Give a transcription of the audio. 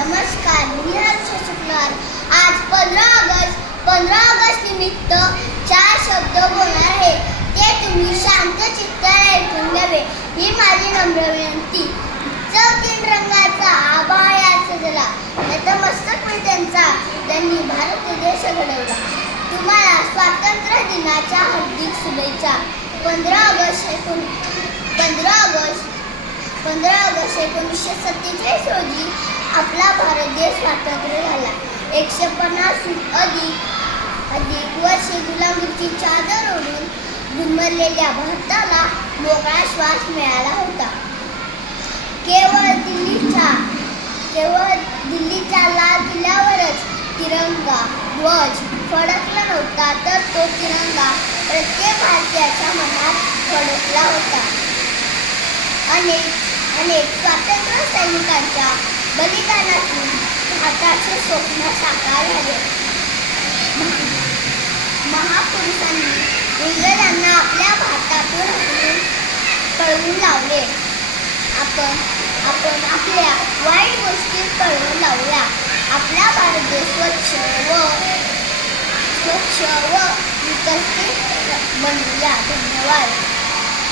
नमस्कार, मी हर्ष शुक्लार. आज 15 ऑगस्ट निमित्त 4 शब्द बोलणार आहे. ते तुम्ही शांत चित्ताने ऐकून घ्यावे ही माझी नम्र विनंती. चौतीन रंगाचा आभाळ याचा जला नतमस्तक मी त्यांचा, त्यांनी भारत देश घडवला. तुम्हाला स्वातंत्र्य दिनाच्या हार्दिक शुभेच्छा. 15 ऑगस्ट 1947 रोजी आपला भारत देश स्वातंत्र्य झाला. 150 अधिक वर्षे गुलामीची चादर ओढून गुदमरलेल्या भारताला मोकळा श्वास मिळाला होता. केवळ दिल्लीच्या लाल किल्ल्यावरच तिरंगा ध्वज फडकला नव्हता, तर तो तिरंगा प्रत्येक भारतीयाच्या मनात फडकला होता. अनेक स्वातंत्र्य सैनिकांच्या बलिदानातून भारताचे स्वप्न साकार झाले. महापुरुषांनी इंग्रजांना आपल्या भारतातून पळवून लावले. आपण आपल्या वाईट गोष्टी पळवून लावल्या. आपला भारत देश स्वच्छ व विकसित बनवूया. धन्यवाद.